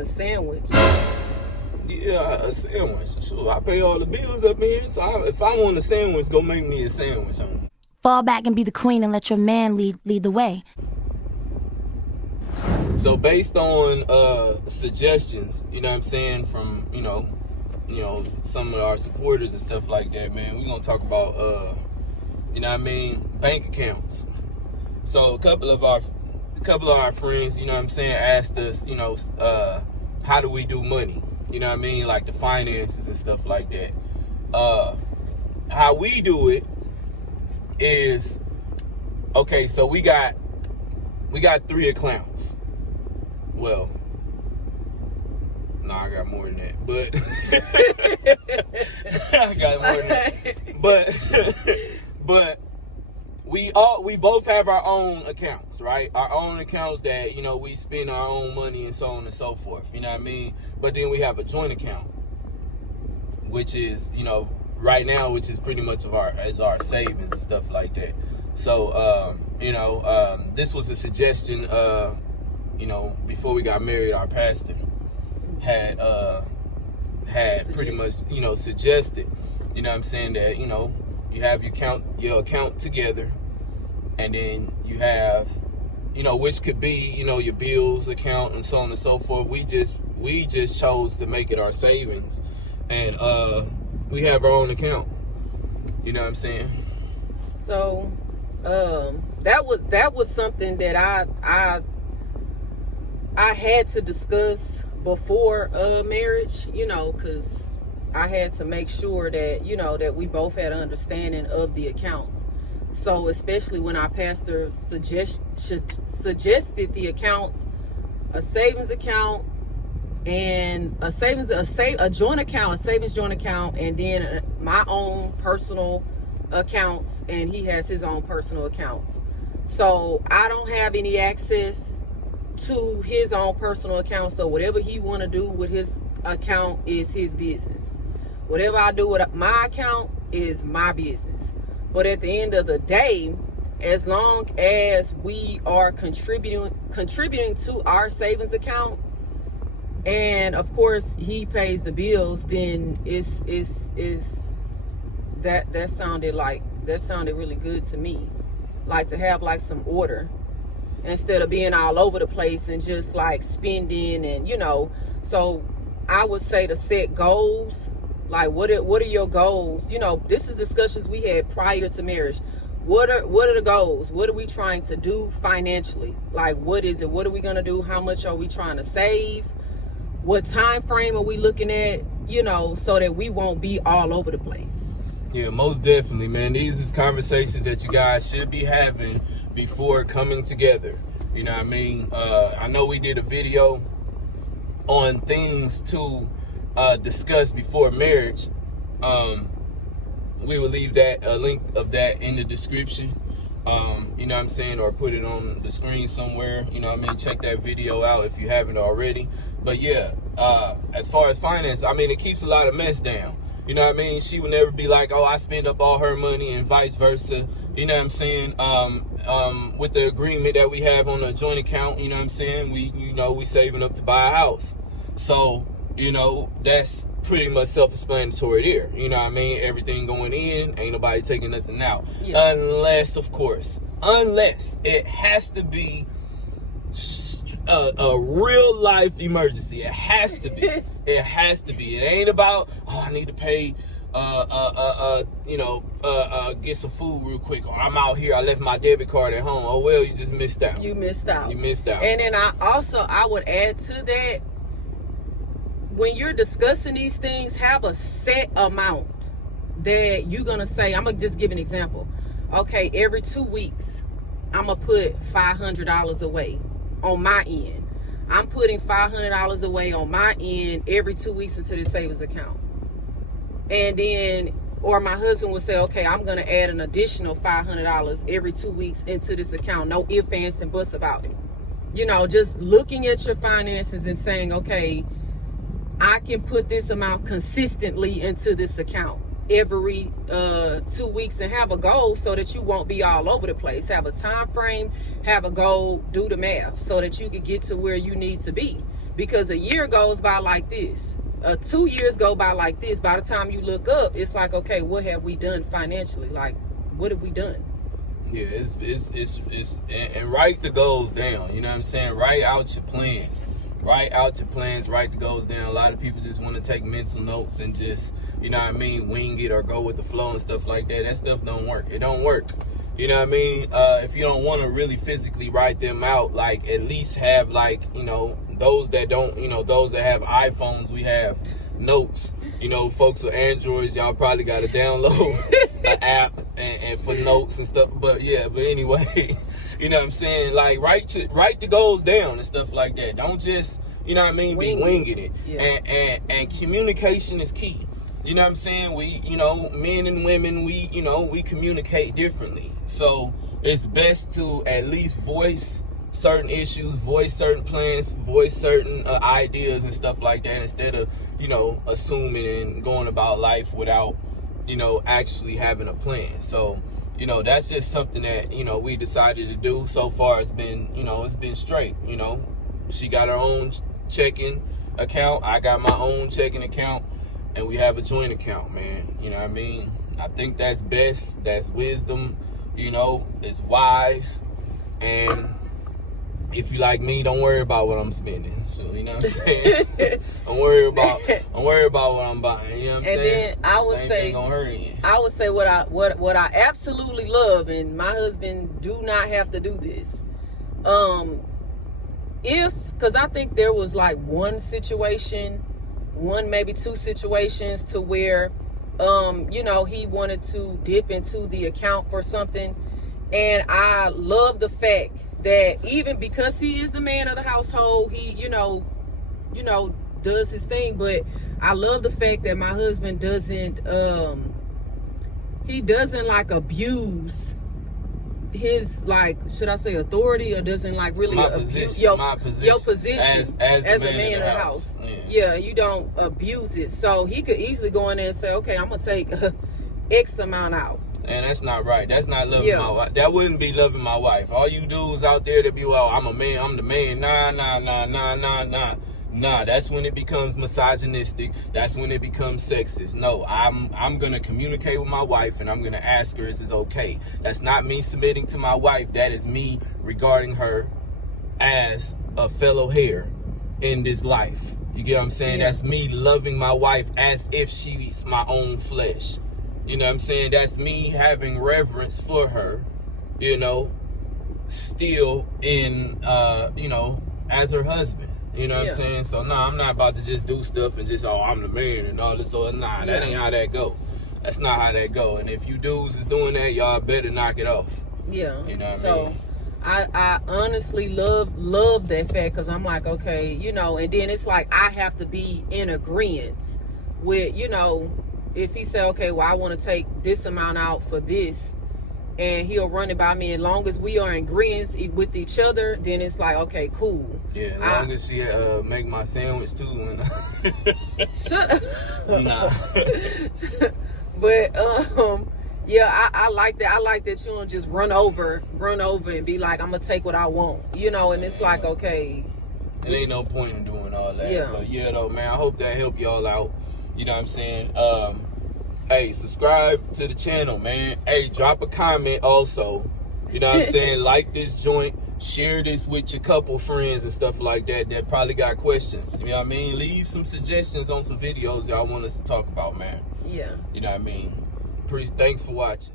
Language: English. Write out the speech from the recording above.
a sandwich. Yeah, a sandwich. Sure, I pay all the bills up here, so if I want a sandwich, go make me a sandwich, homie. Fall back and be the queen and let your man lead the way. So based on suggestions, you know what I'm saying, from you know some of our supporters and stuff like that, man, we're gonna talk about you know what I mean, bank accounts. So a couple of our friends, you know what I'm saying, asked us, you know, how do we do money? You know what I mean, like the finances and stuff like that. How we do it is, okay, so we got 3 accounts. Well, no, I got more than that, but I got more than that. But we both have our own accounts, right? Our own accounts that, you know, we spend our own money and so on and so forth. You know what I mean? But then we have a joint account, which is, you know, right now, which is pretty much our savings and stuff like that. So, you know, this was a suggestion, you know, before we got married, our pastor had pretty much, you know, suggested, you know what I'm saying, that, you know, you have your account together, and then you have, you know, which could be, you know, your bills account and so on and so forth. We just chose to make it our savings, and we have our own account. You know what I'm saying? So that was something that I had to discuss before marriage, you know, because I had to make sure that, you know, that we both had an understanding of the accounts. So especially when our pastor suggested the accounts, a savings account and a joint account, a savings joint account, and then my own personal accounts, and he has his own personal accounts. So I don't have any access to his own personal account. So whatever he want to do with his account is his business. Whatever I do with my account is my business. But at the end of the day, as long as we are contributing to our savings account, and of course he pays the bills, then that sounded really good to me. Like to have like some order instead of being all over the place and just like spending, and you know. So I would say to set goals. Like what are your goals? You know, this is discussions we had prior to marriage. What are the goals? What are we trying to do financially? Like what is it? What are we gonna do? How much are we trying to save? What time frame are we looking at? You know, so that we won't be all over the place. Yeah, most definitely, man. These is conversations that you guys should be having before coming together. You know what I mean? I know we did a video on things to discuss before marriage. We will leave that a link of that in the description. You know what I'm saying, or put it on the screen somewhere. You know what I mean? Check that video out if you haven't already. But yeah, as far as finance, I mean, it keeps a lot of mess down. You know what I mean? She would never be like, oh, I spend up all her money, and vice versa. You know what I'm saying? With the agreement that we have on a joint account, you know what I'm saying? We saving up to buy a house. So, you know, that's pretty much self-explanatory there. You know what I mean? Everything going in, ain't nobody taking nothing out. Yeah. Unless it has to be a real life emergency. It has to be. It has to be. It ain't about, oh, I need to pay get some food real quick, or I'm out here, I left my debit card at home. Oh well, you just missed out. You missed out. And then I would add to that, when you're discussing these things, have a set amount that you're gonna say. I'm gonna just give an example. Okay, every 2 weeks I'm gonna put $500 away on my end. I'm putting $500 away on my end every 2 weeks into this savings account. And then, or my husband would say, okay, I'm going to add an additional $500 every 2 weeks into this account. No ifs, ands, and buts about it. You know, just looking at your finances and saying, okay, I can put this amount consistently into this account every 2 weeks, and have a goal so that you won't be all over the place. Have a time frame, have a goal, do the math so that you can get to where you need to be. Because a year goes by like this. 2 years go by like this. By the time you look up, it's like, okay, what have we done financially? Like, what have we done? Yeah, it's and write the goals down. You know what I'm saying? Write out your plans. Write out your plans. Write the goals down. A lot of people just want to take mental notes and just, you know what I mean, wing it or go with the flow and stuff like that. That stuff don't work. It don't work. You know what I mean? If you don't want to really physically write them out, like at least have like, you know, those that don't, you know, those that have iPhones, we have notes. You know, folks with Androids, y'all probably got to download an app and for notes and stuff. But yeah, but anyway, you know what I'm saying? Like write the goals down and stuff like that. Don't just, you know what I mean, be winging it. Yeah. And communication is key. You know what I'm saying? We, you know, men and women, we, you know, we communicate differently. So it's best to at least voice certain issues, voice certain plans, voice certain ideas and stuff like that, instead of, you know, assuming and going about life without, you know, actually having a plan. So, you know, that's just something that, you know, we decided to do. So far it's been, you know, it's been straight. You know, she got her own checking account, I got my own checking account, and we have a joint account, man. You know what I mean? I think that's best. That's wisdom. You know, it's wise. And if you like me, don't worry about what I'm spending. So, you know what I'm saying? I'm worried about what I'm buying. You know what I'm saying? And then I would Same say, thing gonna hurt you. I would say what I absolutely love, and my husband do not have to do this. Because I think there was like one situation, maybe two situations to where, you know, he wanted to dip into the account for something. And I love the fact that even because he is the man of the household, he, you know, does his thing. But I love the fact that my husband doesn't, he doesn't like abuse his, like, should I say authority, or doesn't like really abuse your position as a man of the house. Yeah, you don't abuse it. So he could easily go in there and say, okay, I'm gonna take X amount out. And that's not right. That's not loving my wife. That wouldn't be loving my wife. All you dudes out there that be, well, I'm a man, I'm the man. Nah. That's when it becomes misogynistic. That's when it becomes sexist. No, I'm gonna communicate with my wife, and I'm gonna ask her, is this okay? That's not me submitting to my wife. That is me regarding her as a fellow hair in this life. You get what I'm saying? That's me loving my wife as if she's my own flesh. You know what I'm saying? That's me having reverence for her, you know, still in, you know, as her husband. You know what I'm saying? So, nah, I'm not about to just do stuff and just, oh, I'm the man and all this. So, nah, that ain't how that go. That's not how that go. And if you dudes is doing that, y'all better knock it off. Yeah. You know what I mean? I honestly love that fact, because I'm like, okay, you know, and then it's like I have to be in agreement with, you know, if he say, okay, well, I want to take this amount out for this, and he'll run it by me, as long as we are in agreement with each other, then it's like, okay, cool. Yeah, as long as she make my sandwich too. Shut up. Nah. But yeah, I like that. I like that you don't just run over and be like, I'm gonna take what I want, you know. And it's like, okay, it ain't no point in doing all that. Yeah. But yeah, though, man, I hope that helped y'all out. You know what I'm saying? Hey, subscribe to the channel, man. Hey, drop a comment also. You know what I'm saying? Like this joint. Share this with your couple friends and stuff like that probably got questions. You know what I mean? Leave some suggestions on some videos y'all want us to talk about, man. Yeah. You know what I mean? Thanks for watching.